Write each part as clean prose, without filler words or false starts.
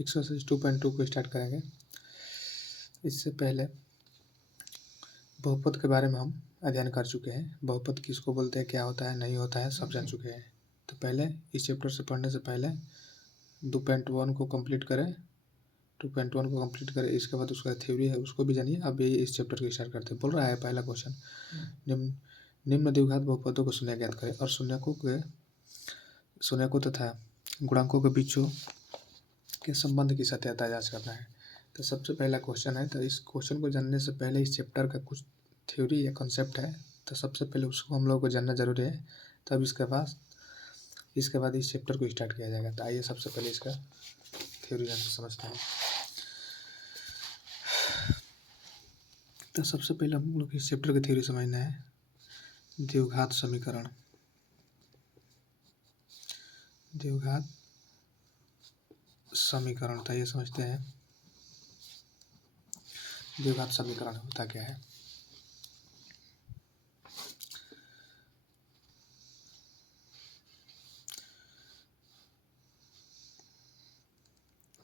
Exercise 2.2 को start करेंगे। इससे पहले बहुपद के बारे में हम अध्ययन कर चुके हैं। बहुपद किसको बोलते हैं, क्या होता है, नहीं होता है, सब जान चुके हैं। तो पहले इस चैप्टर से पढ़ने से पहले 2.1 को कंप्लीट करें, 2.1 को कंप्लीट करें। इसके बाद उसका थ्योरी है उसको भी जानिए। अब ये इस चैप्टर को स्टार्ट करते हैं। बोल रहा है पहला क्वेश्चन, निम्न द्विघात बहुपदों को शून्य ज्ञात करें और शून्यकों तथा गुणांकों के बीचों के संबंध की सत्यता जांच करना है। तो सबसे पहला क्वेश्चन है। तो इस क्वेश्चन को जानने से पहले इस चैप्टर का कुछ थ्योरी या कॉन्सेप्ट है, तो सबसे पहले उसको हम लोगों को जानना जरूरी है। तब इसके बाद इस चैप्टर को स्टार्ट किया जाएगा। तो आइए सबसे पहले इसका थ्योरी समझते हैं। तो सबसे पहले हम लोग इस चैप्टर की थ्योरी समझना है। द्विघात समीकरण, द्विघात समीकरण, तो ये समझते हैं द्विघात समीकरण होता क्या है।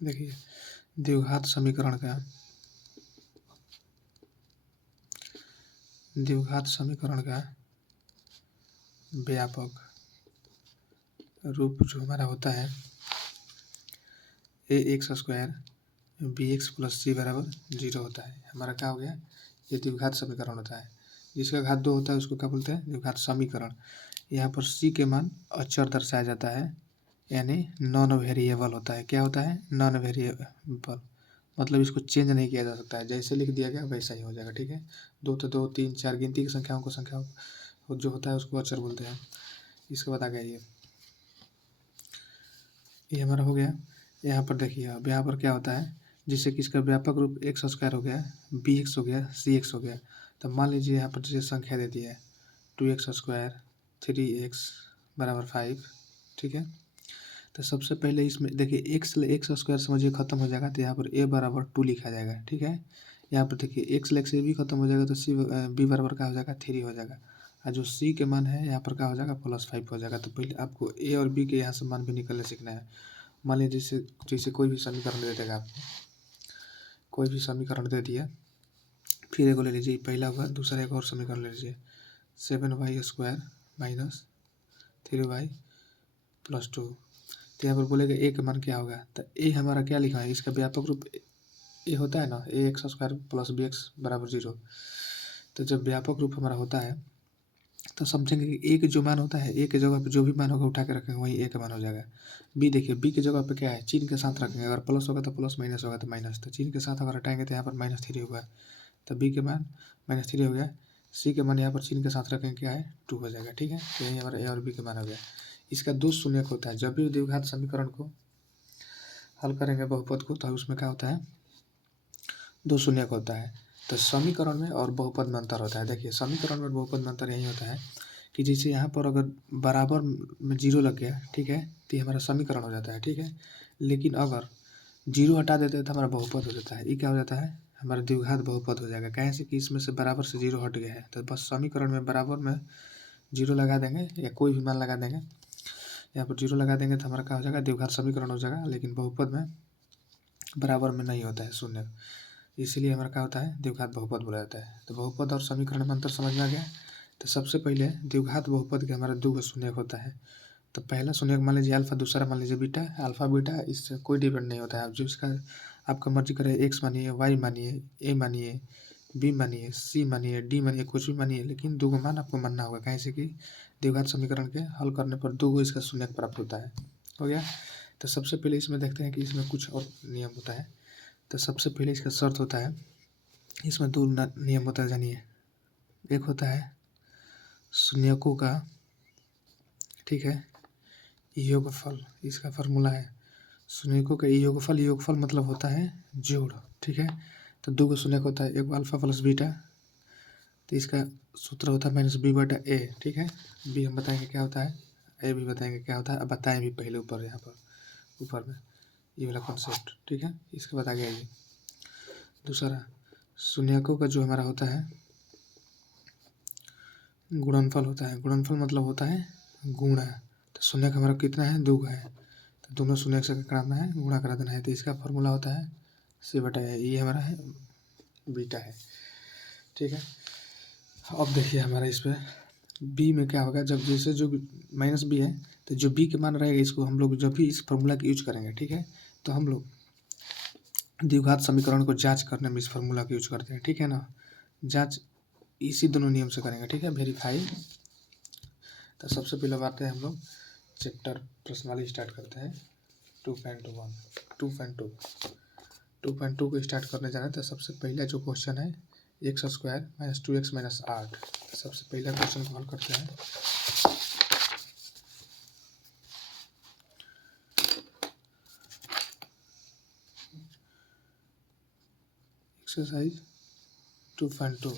देखिए, द्विघात समीकरण का व्यापक रूप जो हमारा होता है ax² bx + c = 0 होता है। हमारा क्या हो गया, ये द्विघात समीकरण होता है। जिसका घात 2 होता है उसको क्या बोलते हैं, द्विघात समीकरण। यहाँ पर c के मान अचर दर्शाया जाता है, यानी नॉन वेरिएबल होता है। क्या होता है, नॉन वेरिएबल, मतलब इसको चेंज नहीं किया जा सकता है। जैसे लिख दिया गया वैसा ही हो जाएगा। ठीक है, 2 तो 2, 3, 4 गिनती की संख्याओं जो होता है उसको अचर बोलते हैं। इसके बाद आ गया ये हमारा हो गया। यहाँ पर देखिए, अब यहाँ पर क्या होता है, जिससे कि इसका व्यापक रूप x² हो गया, bx हो गया, cx हो गया। तो मान लीजिए यहाँ पर जैसे संख्या दे दी है 2x², 3x = 5। ठीक है, तो सबसे पहले इसमें देखिए x² समझिए खत्म हो जाएगा, तो यहाँ पर a = 2 लिखा जाएगा। ठीक है, यहाँ पर देखिए x से भी खत्म हो जाएगा, तो b बराबर क्या हो जाएगा, 3 हो जाएगा। और जो c के मान है यहाँ पर क्या हो जाएगा, +5 हो जाएगा। तो पहले आपको a और b के यहाँ से मान भी निकलने सीखना है। मान लीजिए जैसे कोई भी समीकरण दे देगा आपको, कोई भी समीकरण दे दिया, फिर एक ले लीजिए, पहला हुआ, दूसरा एक और समीकरण ले लीजिए 7y² - 3y + 2। तो यहाँ पर बोलेगा a का मान क्या होगा, तो a हमारा क्या लिखा है, इसका व्यापक रूप a होता है ना, ax² + bx = 0। तो जब व्यापक रूप हमारा होता है तो समझेंगे कि a के जो मान होता है, a के जगह पे जो भी मान होगा उठा के रखेंगे, वही a का मान हो जाएगा। b देखिए, b के जगह पे क्या है, चिन्ह के साथ रखेंगे, अगर प्लस होगा तो प्लस, माइनस होगा तो माइनस। तो चिन्ह के साथ अगर हटाएंगे तो यहाँ पर -3 होगा, तो b के मान -3 हो गया। c के मान यहाँ पर चिन्ह के साथ रखेंगे, क्या है, 2 हो जाएगा। ठीक है, तो यही हमारा a और b के मान हो गया। इसका 2 शून्यक होता है। जब भी द्विघात समीकरण को हल करेंगे बहुपद को, तो उसमें क्या होता है, 2 शून्यक होता है। तो समीकरण में और बहुपद में अंतर होता है। देखिए, समीकरण में बहुपद में अंतर यही होता है कि जैसे यहाँ पर अगर बराबर में 0 लग गया, ठीक है, तो ये हमारा समीकरण हो जाता है। ठीक है, लेकिन अगर 0 हटा देते हैं तो हमारा बहुपद हो जाता है। ये क्या हो जाता है, हमारा द्विघात बहुपद हो जाएगा। कैसे कि इसमें से बराबर से 0 हट गया है, तो बस समीकरण में बराबर में 0 लगा देंगे या कोई भी मान लगा देंगे, यहाँ पर 0 लगा देंगे तो हमारा क्या हो जाएगा, द्विघात समीकरण हो जाएगा। लेकिन बहुपद में बराबर में नहीं होता है, शून्य, इसीलिए हमारा क्या होता है, द्विघात बहुपद बोला जाता है। तो बहुपद और समीकरण में अंतर समझ में आ गया। तो सबसे पहले द्विघात बहुपद के हमारा 2 शून्यक होता है। तो पहला शून्यक मान लीजिए अल्फा, दूसरा मान लीजिए बीटा। अल्फा बीटा इससे कोई डिपेंड नहीं होता है। आप जो इसका आपका मर्जी करे, एक्स मानिए, वाई मानिए, ए मानिए, बी मानिए, सी मानिए, डी मानिए, कुछ भी मानिए, लेकिन 2 मान आपको मानना होगा। कैसे कि द्विघात समीकरण के हल करने पर 2 इसका शून्यक प्राप्त होता है। हो गया। तो सबसे पहले इसमें देखते हैं कि इसमें कुछ और नियम होता है। तो सबसे पहले इसका शर्त होता है, इसमें 2 नियम होता है, जानिए। एक होता है शून्यकों का, ठीक है, योगफल, इसका फार्मूला है शून्यकों का योगफल। योगफल मतलब होता है जोड़। ठीक है, तो 2 शून्यक होता है, एक अल्फा + बीटा, तो इसका सूत्र होता है -b/a। ठीक है, b हम बताएंगे क्या होता है, a भी बताएंगे क्या होता है। अब बताएं भी पहले ऊपर, यहाँ पर ऊपर में ये वाला कॉन्सेप्ट। ठीक है, इसके बाद आ गया ये दूसरा, शून्यकों का जो हमारा होता है गुणनफल होता है। गुणनफल मतलब होता है गुणा। तो शून्यक हमारा कितना है, 2 है, तो दोनों शून्य से कराना है, गुणा करा देना है। तो इसका फॉर्मूला होता है C/A, ये हमारा है बीटा है, ठीक है। अब देखिए हमारा इस पर बी में क्या होगा, जब जैसे जो माइनस बी है तो जो बी के मान रहेगा इसको हम लोग जब भी इस फॉर्मूला का यूज करेंगे, ठीक है, तो हम लोग द्विघात समीकरण को जांच करने में इस फॉर्मूला का यूज करते हैं, ठीक है ना। जांच इसी दोनों नियम से करेंगे, ठीक है, वेरीफाई। तो सबसे पहले बात है हम लोग चैप्टर प्रश्नावली स्टार्ट करते हैं 2.1 2.2 को स्टार्ट करने जा रहे हैं। तो सबसे पहला जो क्वेश्चन है x² - 2x - 8। सबसे पहला क्वेश्चन को हल करते हैं। एक्सरसाइज 2.2।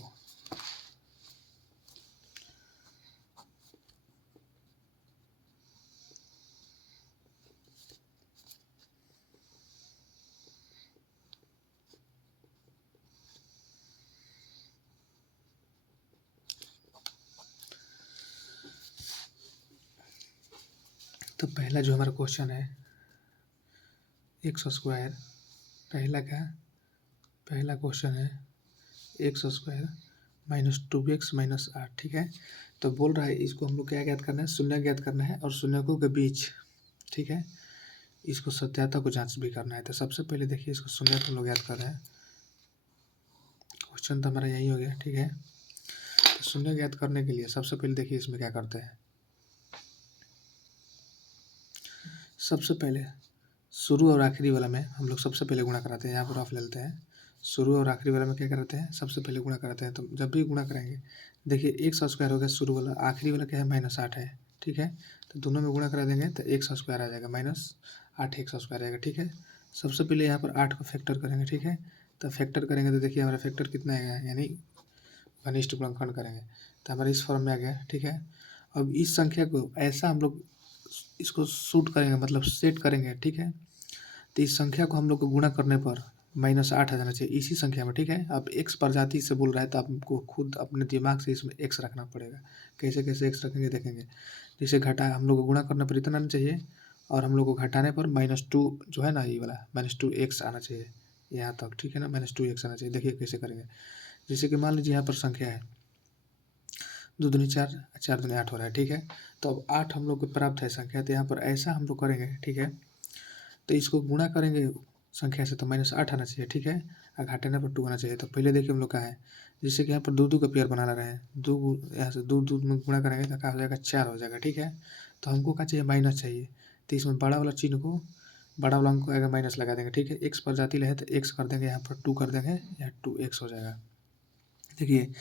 तो पहला जो हमारा क्वेश्चन है x², पहला क्वेश्चन है x² - 2x - 8, ठीक है। तो बोल रहा है इसको हम लोग क्या ज्ञात करना है, शून्य ज्ञात करना है और शून्यकों के बीच, ठीक है, इसको सत्याता को जांच भी करना है। तो सबसे पहले देखिए इसको शून्य को हम लोग ज्ञात कर रहे हैं। क्वेश्चन तो हमारा यही हो गया, ठीक है। तो शून्य ज्ञात करने के लिए सबसे पहले देखिए इसमें क्या करते हैं। सबसे पहले शुरू और आखिरी वाला में हम लोग सबसे पहले गुणा कराते हैं। यहाँ पर ऑफ ले लेते हैं। शुरू और आखिरी वाला में क्या करते हैं, सबसे पहले गुणा कराते हैं। तो जब भी गुणा करेंगे देखिए x² हो गया शुरू वाला, आखिरी वाला क्या है -8 है, ठीक है। तो दोनों में गुणा करा देंगे तो x² आ जाएगा, -8 x² आएगा, ठीक है। सबसे पहले यहाँ पर 8 को फैक्टर करेंगे, ठीक है। तो फैक्टर करेंगे तो देखिए हमारा फैक्टर कितना आएगा, यानी घनिष्ठ गुणनखंड करेंगे तो हमारे इस फॉर्म में आ गया, ठीक है। अब इस संख्या को ऐसा हम लोग इसको शूट करेंगे, मतलब सेट करेंगे, ठीक है। तो इस संख्या को हम लोग को गुणा करने पर -8 आ जाना चाहिए इसी संख्या में, ठीक है। अब x प्रजाति से बोल रहा है तो आपको खुद अपने दिमाग से इसमें x रखना पड़ेगा। कैसे कैसे x रखेंगे देखेंगे। जैसे घटा हम लोग को गुणा करने पर इतना नहीं चाहिए और हम लोग को घटाने पर -2 जो है ना, ये वाला -2x आना चाहिए यहाँ तक, ठीक है ना, -2x आना चाहिए। देखिए कैसे करेंगे। जैसे कि मान लीजिए यहाँ पर संख्या है 2 दूनी 4, 4 दूनी 8 हो रहा है, ठीक है। तो अब 8 हम लोग को प्राप्त है संख्या, तो यहाँ पर ऐसा हम लोग करेंगे, ठीक है। तो इसको गुणा करेंगे संख्या से तो -8 आना चाहिए, ठीक है, और घटाने पर 2 आना चाहिए। तो पहले देखिए हम लोग का है, जैसे कि यहाँ पर 2 का पेयर बना रहे हैं, 2 यहाँ से 2 में गुणा करेंगे तो क्या हो जाएगा, 4 हो जाएगा, ठीक है। तो हमको क्या चाहिए, माइनस चाहिए। तो इसमें बड़ा वाला चिन्ह को, बड़ा वाला अंक को आएगा माइनस लगा देंगे, ठीक है। x प्रजाति है तो x कर देंगे, यहाँ पर 2 कर देंगे, यहाँ 2x हो जाएगा। देखिए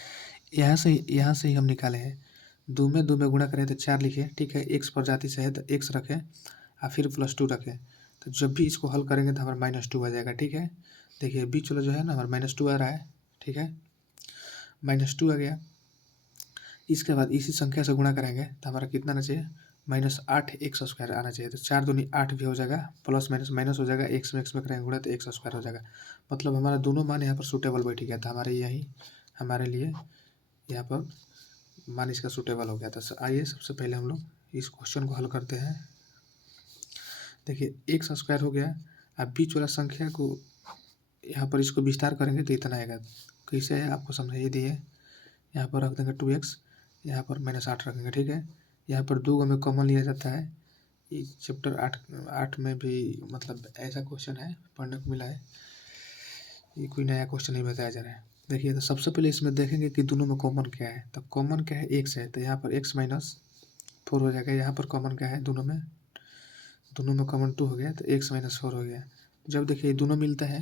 यहाँ से ही हम निकाले हैं, 2 में गुणा करें तो 4 लिखे, ठीक है। x प्रजाति से है तो x रखें और फिर +2 रखें। तो जब भी इसको हल करेंगे तो हमारा -2 आ जाएगा, ठीक है। देखिए बीच वाला जो है ना हमारा -2 आ रहा है, ठीक है, -2 आ गया। इसके बाद इसी संख्या से गुणा करेंगे तो हमारा कितना आना चाहिए, -8 x² आना चाहिए। तो 4 दूनी 8 भी हो जाएगा, प्लस माइनस माइनस हो जाएगा, x में करेंगे गुणा तो x² हो जाएगा। मतलब हमारा दोनों मान यहाँ पर सूटेबल बैठ गया था हमारे, यही हमारे लिए यहाँ पर मान इसका सूटेबल हो गया था। आइए सबसे पहले हम लोग इस क्वेश्चन को हल करते हैं। देखिए x² हो गया। अब बीच वाला संख्या को यहाँ पर इसको विस्तार करेंगे तो इतना आएगा। कैसे है आपको समझाइए दिए। यहाँ पर रख देंगे 2x, यहाँ पर -8 रखेंगे, ठीक है। यहाँ पर 2 में कॉमन लिया जाता है। इस चैप्टर 8 में भी मतलब ऐसा क्वेश्चन है पढ़ने को मिला है, ये कोई नया क्वेश्चन नहीं बताया जा रहा है। देखिए तो सबसे पहले इसमें देखेंगे कि दोनों में कॉमन क्या है। तो कॉमन क्या है, x है, तो यहाँ पर x - 4 हो जाएगा। यहाँ पर कॉमन क्या है, दोनों में कॉमन 2 हो गया तो x - 4 हो गया। जब देखिए दोनों मिलता है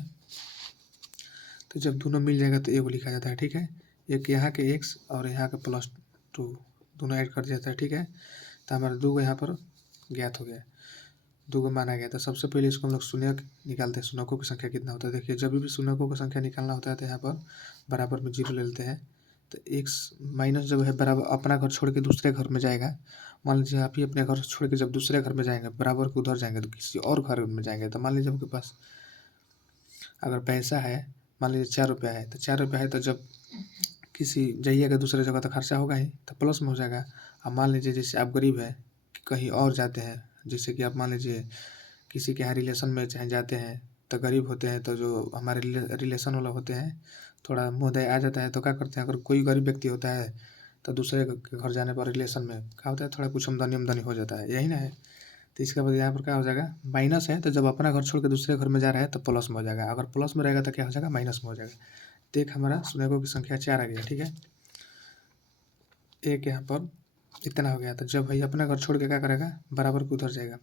तो जब दोनों मिल जाएगा तो एगो लिखा जाता है, ठीक है। एक यहाँ के x और यहाँ का +2 दोनों ऐड कर दिया जाता है, ठीक है। तो हमारा 2 यहाँ पर ज्ञात हो गया, 2 माना गया। तो सबसे पहले इसको हम लोग शून्य निकालते हैं, शून्यकों की संख्या कितना होता है। देखिए जब भी शून्यकों की संख्या निकालना होता है तो यहाँ पर बराबर में 0 ले लेते हैं। तो x माइनस जब है बराबर अपना घर छोड़ के दूसरे घर में जाएगा, मान लीजिए आप ही अपने घर छोड़ के जब दूसरे घर में जाएंगे, बराबर के उधर जाएंगे तो किसी और घर में जाएंगे। तो मान लीजिए आपके पास अगर पैसा है, मान लीजिए 4 रुपया है, तो 4 रुपया है तो जब किसी जाइएगा दूसरे जगह तो खर्चा होगा ही, तो प्लस में हो जाएगा। अब मान लीजिए जैसे आप गरीब है, कहीं और जाते हैं, जैसे कि आप मान लीजिए किसी के यहाँ रिलेशन में चाहे जाते हैं तो गरीब होते हैं, तो जो हमारे रिलेशन वाला होते हैं थोड़ा मुँह दया आ जाता है तो क्या करते हैं, अगर कोई गरीब व्यक्ति होता है तो दूसरे के घर जाने पर रिलेशन में क्या होता है, थोड़ा कुछ आमदनी हो जाता है, यही ना है। तो इसके बाद यहाँ पर क्या हो जाएगा, माइनस है तो जब अपना घर छोड़ के दूसरे घर में जा रहा है तो प्लस में हो जाएगा, अगर प्लस में रहेगा तो क्या हो जाएगा, माइनस में हो जाएगा। तो एक हमारा शून्यकों की संख्या 4 आ गया, ठीक है। एक यहाँ पर इतना हो गया, तो जब भाई अपना घर छोड़ के क्या करेगा, बराबर को उधर जाएगा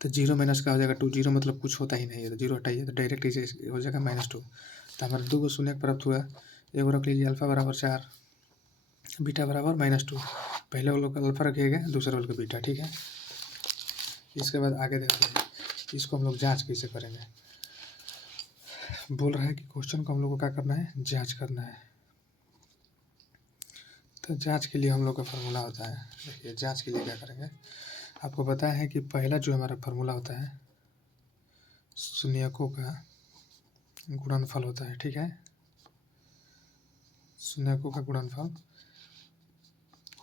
तो 0 माइनस का हो जाएगा 2, 0 मतलब कुछ होता ही नहीं है, तो 0 हटाइए तो डायरेक्ट इसे हो जाएगा -2। तो हमारे 2 को शून्य प्राप्त हुआ। एगो रख लीजिए अल्फा बराबर 4, बीटा बराबर -2। पहले वालों का अल्फा रखिएगा, दूसरे वालों का बीटा, ठीक है। इसके बाद आगे देखते हैं इसको हम लोग जाँच कैसे करेंगे। बोल रहा है कि क्वेश्चन को हम लोग को क्या करना है, जाँच करना है। तो जाँच के लिए हम लोग का फार्मूला होता है, देखिए जाँच के लिए क्या करेंगे, आपको पता है कि पहला जो हमारा फार्मूला होता है शून्यकों का गुणनफल होता है, ठीक है। शून्यकों का गुणनफल,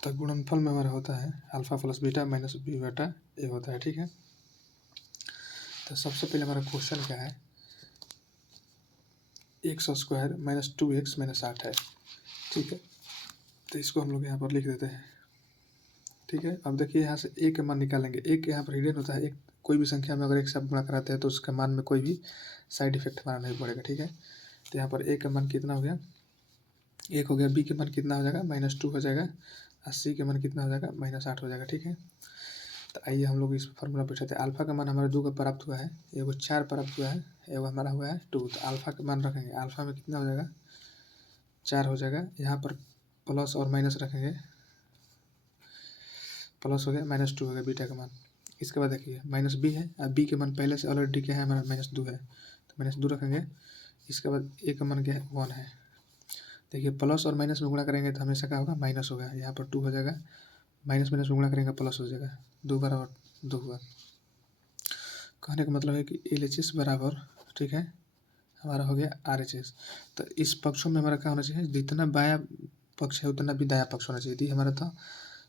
तो गुणनफल में हमारा होता है alpha plus beta minus B बटा ए होता है, ठीक है। तो सबसे पहले हमारा क्वेश्चन क्या है, x² माइनस 2x माइनस 8 है, ठीक है। तो इसको हम लोग यहाँ पर लिख देते हैं, ठीक है। अब देखिए यहाँ से ए का मान निकालेंगे, एक यहाँ पर हिडन होता है, एक कोई भी संख्या में अगर एक से आप गुणा कराते हैं तो उसका मान में कोई भी साइड इफेक्ट हमारा नहीं पड़ेगा, ठीक है। तो यहाँ पर ए का मान कितना हो गया, 1 हो गया, बी के मान कितना हो जाएगा -2 हो जाएगा, और सी के मान कितना हो जाएगा -8 हो जाएगा, ठीक है। तो आइए हम लोग इस फार्मूला पे बैठाते हैं। अल्फा का मान हमारे 2 का प्राप्त हुआ है, एगो 4 प्राप्त हुआ है, एगो हमारा हुआ है 2। तो अल्फा का मान रखेंगे, अल्फा में कितना हो जाएगा 4 हो जाएगा, यहाँ पर प्लस और माइनस रखेंगे, प्लस हो गया -2 हो गया बीटा का मान। इसके बाद देखिए माइनस बी है, अब बी के मान पहले से ऑलरेडी क्या है हमारा -2 है, तो -2 रखेंगे। इसके बाद ए का मान क्या है 1 है। देखिए प्लस और माइनस में गुणा करेंगे तो हमेशा क्या होगा, माइनस होगा, यहाँ पर 2 हो जाएगा, माइनस माइनस में गुणा करेंगे प्लस हो जाएगा, 2 बराबर 2 हुआ। कहने का मतलब है कि LHS बराबर, ठीक है, हमारा हो गया RHS। तो इस पक्षों में हमारा क्या होना चाहिए, जितना बाया पक्ष है उतना भी दाया पक्ष होना चाहिए। हमारा था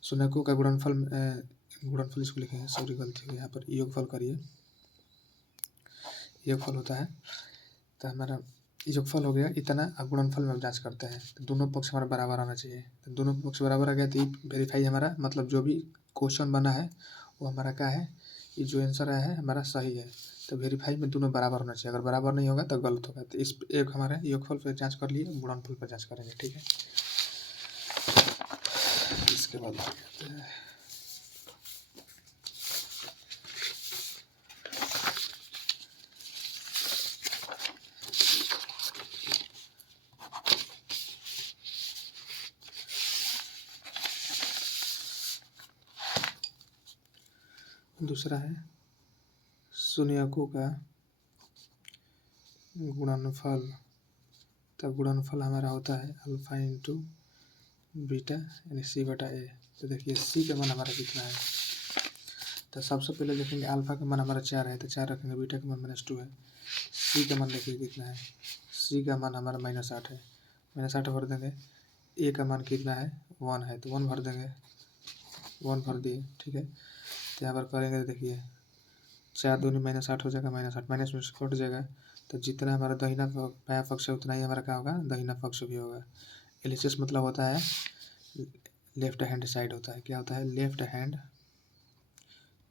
शून्यकों का गुणनफल इसको लिखेंगे, सॉरी गलती हुई, यहाँ पर योगफल करिए, योगफल होता है। तो हमारा योगफल हो गया इतना, अब गुणनफल में जांच करते हैं तो दोनों पक्ष हमारा बराबर आना चाहिए। तो दोनों पक्ष बराबर आ गया तो वेरीफाई हमारा मतलब जो भी क्वेश्चन बना है वो हमारा क्या है, ये जो आंसर आया है हमारा सही है। तो वेरीफाई में दोनों बराबर होना चाहिए, अगर बराबर नहीं होगा तो गलत होगा। तो इस एक हमारे योगफल पर जाँच कर लिए, गुणनफल पर जाँच करेंगे, ठीक है। इसके बाद दूसरा है शून्यकों का गुणनफल। तो गुणनफल हमारा होता है अल्फा इंटू बीटा यानी सी बटा ए। तो देखिए सी का मान हमारा कितना है, तो सबसे पहले देखेंगे अल्फा का मान हमारा 4 है तो 4 रखेंगे, बीटा का मान -2 है। सी का मान देखिए कितना है, सी का मान हमारा -8 है, -8 भर देंगे। ए का मान कितना है 1 है, तो 1 भर देंगे, 1 भर दिए, ठीक है। तो यहाँ पर करेंगे तो देखिए 4 दूनी -8 हो जाएगा, -8 माइनस में कट जाएगा। तो जितना हमारा दाहिना बायां पक्ष है उतना ही हमारा क्या होगा, दाहिना पक्ष भी होगा। LHS मतलब होता है लेफ्ट हैंड साइड होता है, क्या होता है लेफ्ट हैंड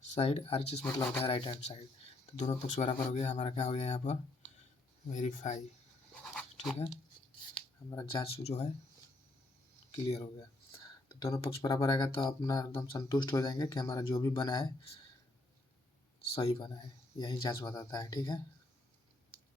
साइड। RHS मतलब होता है राइट हैंड साइड। तो दोनों पक्ष बराबर हो गया, हमारा क्या हो गया यहाँ पर वेरीफाई, ठीक है। हमारा जांच जो है क्लियर हो गया। तो दोनों पक्ष बराबर आएगा तो अपना एकदम संतुष्ट हो जाएंगे कि हमारा जो भी बना है सही बना है, यही जांच बताता है, ठीक है।